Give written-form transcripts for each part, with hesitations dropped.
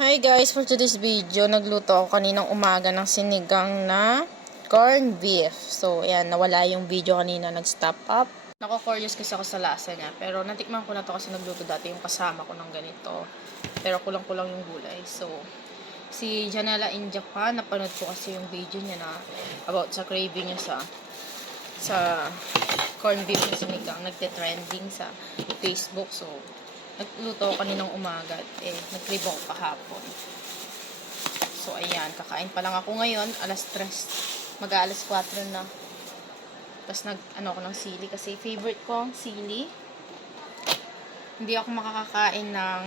Hi guys, for today's video, nagluto ako kaninang umaga ng sinigang na corned beef. So, ayan, nawala yung video kanina, nag-stop up. Nako-curious kasi ako sa lasa niya, pero natikman ko na to kasi nagluto dati yung kasama ko ng ganito. Pero kulang-kulang yung gulay. So, si Janela in Japan, napanood ko kasi yung video niya na about sa craving niya sa corned beef na sinigang. Nagte-trending sa Facebook. So, nagluto ako kaninang umaga nag-crave ako kahapon. So, ayan. Kakain pa lang ako ngayon. Alas 3. Mag-aalas 4 na. Tapos nag-ano ko ng sili. Kasi favorite ko ang sili. Hindi ako makakakain ng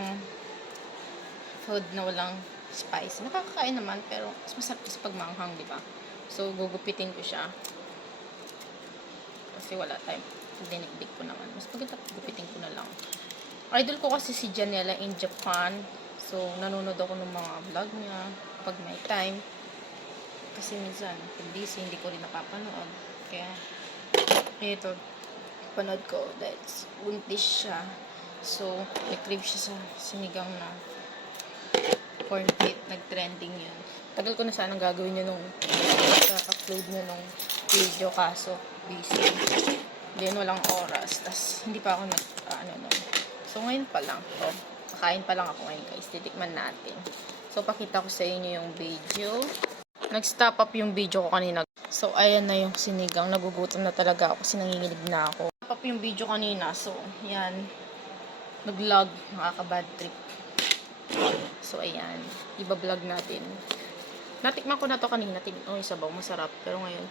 food na walang spice. Nakakakain naman. Pero mas masarap kasi pag manghang, diba? So, gugupitin ko siya. Kasi wala time. Dinikdik ko naman. Mas maganda gugupitin ko na lang. Idol ko kasi si Janela in Japan. So, nanonood ako ng mga vlog niya pag may time. Kasi minsan, pag busy, hindi ko rin napapanood. Kaya, ito, panood ko dahil buntis siya. So, nag-crave siya sa sinigang na corned beef. Nag-trending yun. Tagal ko na sanang gagawin yun nung upload nyo nung video, kaso busy. Then, walang oras. Tapos, hindi pa ako nung. So, ngayon pa lang. So, kakain pa lang ako ngayon, guys. Titikman natin. So, pakita ko sa inyo yung video. Nag-stop up yung video ko kanina. So, ayan na yung sinigang. Nagugutom na talaga ako kasi nanginginig na ako. Stop up yung video kanina. So, yan. Nag-vlog. Nakaka-bad trip. So, ayan. Iba-vlog natin. Natikman ko na to kanina. Oh, sabaw. Masarap. Pero ngayon,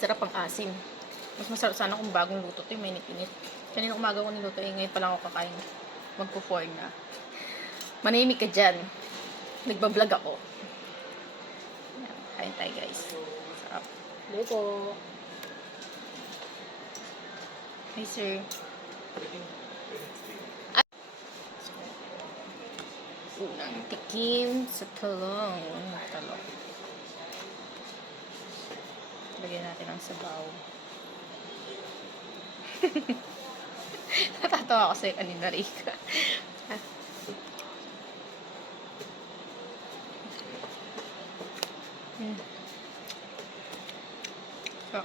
sarap ang asim. Mas masarap sana kung bagong luto to, yung mainit-init. Kanina umaga ko niluto, ngayon pa lang ako kakain. Magpo-4 na. Manahimik ka dyan. Nagbablog ako. Ayan, kain tayo guys. Sarap. Hello po. Hi sir. Unang tikim sa talong. Talong. Lagyan natin ang sabaw. Natatawa ako sa'yo kanina, Rika. So.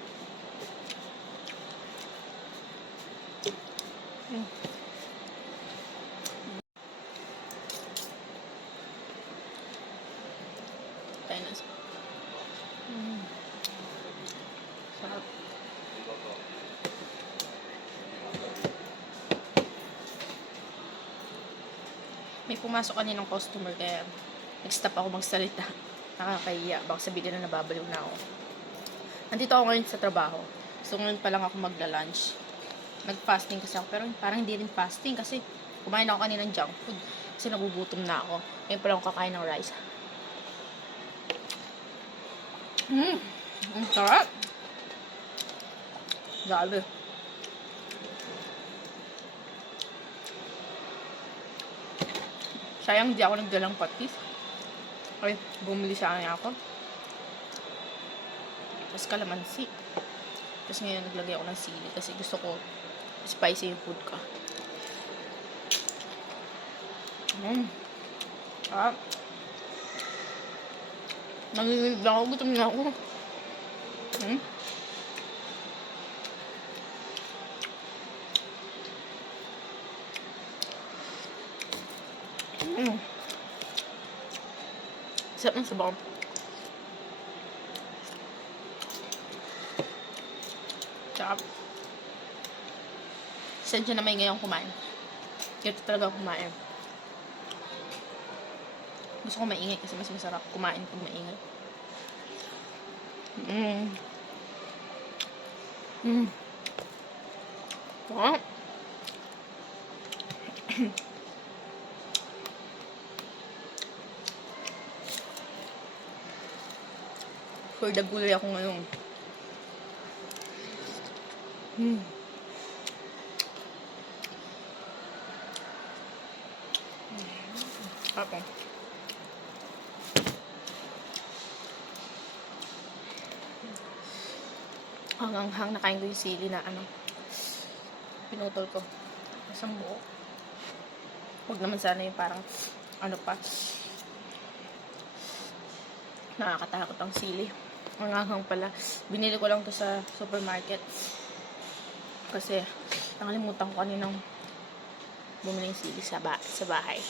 Tayo na. Sarap. May pumasok kaninang customer kaya nag-stop ako magsalita. Nakakahiya. Baka sabihin na nababaliw na ako. Nandito ako ngayon sa trabaho. So ngayon pa lang ako magla-lunch. Nag-fasting kasi ako. Pero parang hindi rin fasting kasi kumain ako kaninang junk food. Kasi nagugutom na ako. Ngayon pa lang ako kakain ng rice. Ang sarap. Grabe. Sayang di ako nagdalang patis. Ay, bumili sana ako. Tapos kalamansi. Tapos ngayon naglagay ako ng sili kasi gusto ko spicy yung food ko. Nanginginig na ako. Gutom na ako. Sarap ng sabaw. Sarap. Sensya na may ngayong kumain. Kaya talaga kumain. Gusto ko maingay kasi mas masarap kumain pag maingay. Sarap. For the gulay ako ngayon. Ako. Hang nakain ko yung sili na pinutol ko. Isang buo. Huwag naman sana yung parang, ano pa, nakakatakot ang sili. Ang anghang pala. Binili ko lang to sa supermarket. Kasi, nakalimutan ko kaninang bumili ng sili sa bahay.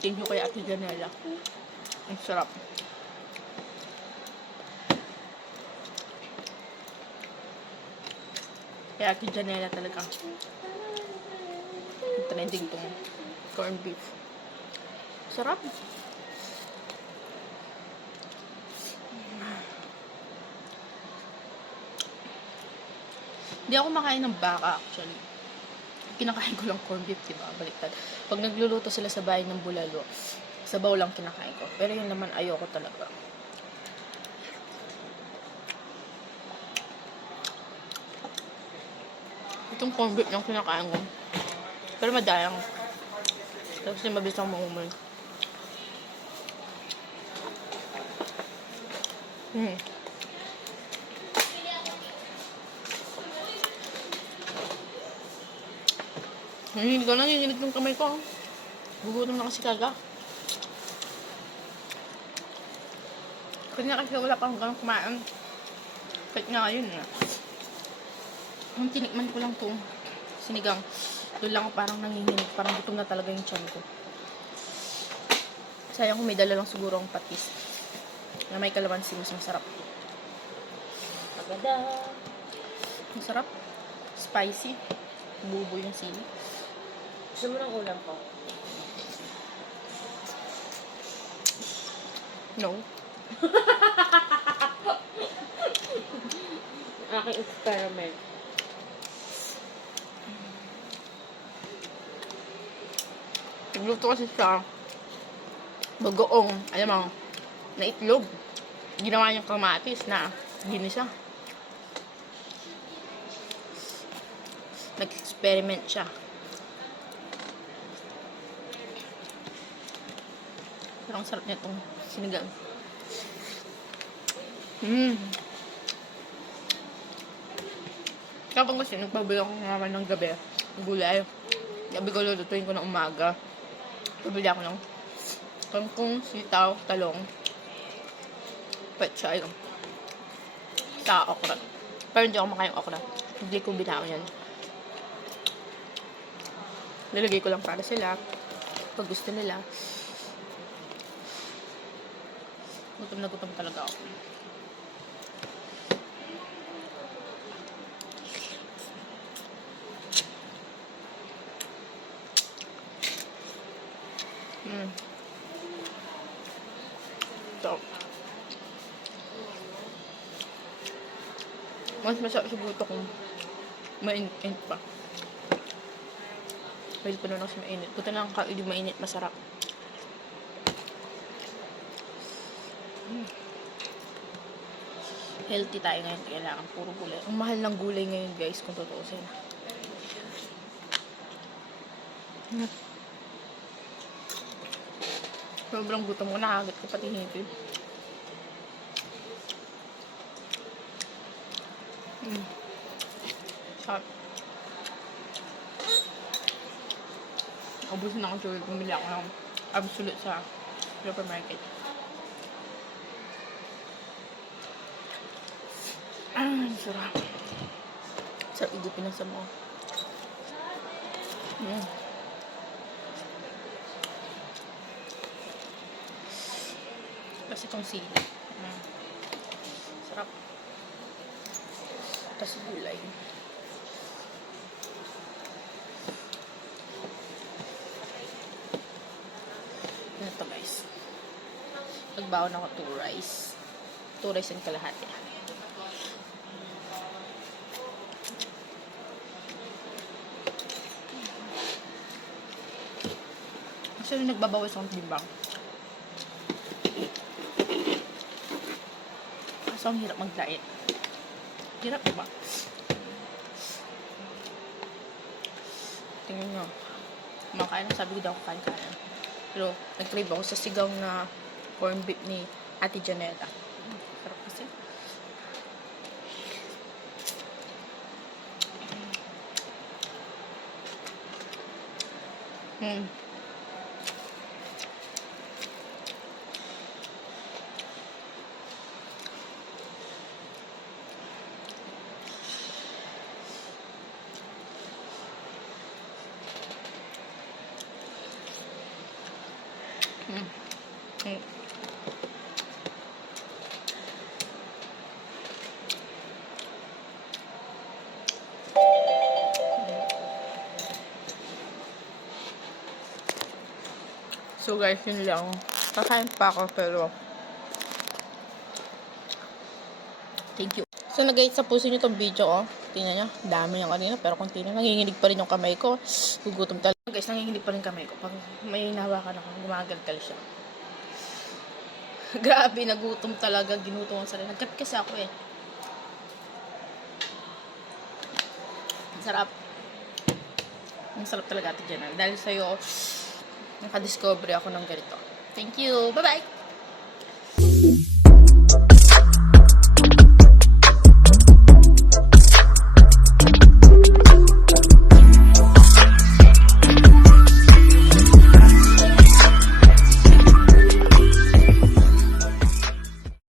Thank you kay Ate Janela. Ang sarap. Kaya Ate Janela talaga. Trending tong corned beef. Sarap. Hindi ako makain ng baka actually. Kinakain ko lang corned beef, diba? Baliktad. Pag nagluluto sila sa bahay ng bulalo, sabaw lang kinakain ko. Pero yun naman ayoko talaga. Itong corned beef yung kinakain ko. Pero madayang. Tapos yung mabilis akong maumay. Nanginginig ng kamay ko. Gugutom na kasi kaga. Kanya kasi wala pang ganun kumain. Kahit nga yun na. Ang tinikman ko lang itong sinigang. Doon lang ako parang nanginginig. Parang gutom na talaga yung tiyan ko. Sayang kung may dala lang siguro ang patis. Na may kalamansi, mas masarap. Agada. Masarap. Spicy. Bubo yung sili. Gusto mo ng ulam ko? No. Aking experiment. Nagluto kasi siya bagoong, alam mo, na itlog. Ginawa niyang kamatis na ginisa. Nag-experiment siya. Pero ang sarap niya itong sinigang. Kapag kasi nagpabili ako naman ng gabi, gulay. Gabi ko lulutuin ko ng umaga. Pabili ako ng kangkong, sitaw, talong, pechay, sa okra. Pero hindi ako makain okra. Hindi ko binaon yan. Nilagay ko lang para sila. Pag gusto nila. Gutom na gutom talaga ako. So, mas masarap siguro ito kung mainit pa. Pwede pa naman kasi mainit. Buta na ang kain yung mainit, masarap. Healthy tayo ngayon. Kailangan puro gulay. Ang mahal ng gulay ngayon, guys, kung tutuusin. Sobrang gutom ko. Nakagat ko pati ngipin. Sarap. Ubusin na ako sure. Bumili ako ng absolute sa supermarket. Sarap. Sarap igupin na sa mo. Kasi itong sili. Sarap. Tapos gulay. Ano ito, guys? Nagbaon ako 2 rice. 2 rice and kalahati. Actually, nagbabawas akong timbang. So, ang hirap mag-diet. Hirap, diba? Tingnan nyo. Kumakain. Sabi ko daw kain-kain. Pero, nag-crave ako sa sigaw na corned beef ni Ate Janela. Sarap kasi. Hmm. Hmm. Hmm. So guys, yun lang. Kakain pa ako pero thank you. So nag-guide sa puso nyo tong video ko. Tingnan nyo, dami niyang kanina pero kung tingnan, nanginginig pa rin yung kamay ko. Gugutom talaga. Guys, nanginginig pa rin kamay ko. Pag may nahawakan ako, gumagalgal siya. Grabe, nagutom talaga. Ginutom ang sarili. Nagkape kasi ako eh. Ang sarap. Ang sarap talaga ito dyan. Dahil sa'yo, nakadiscovery ako ng ganito. Thank you. Bye-bye!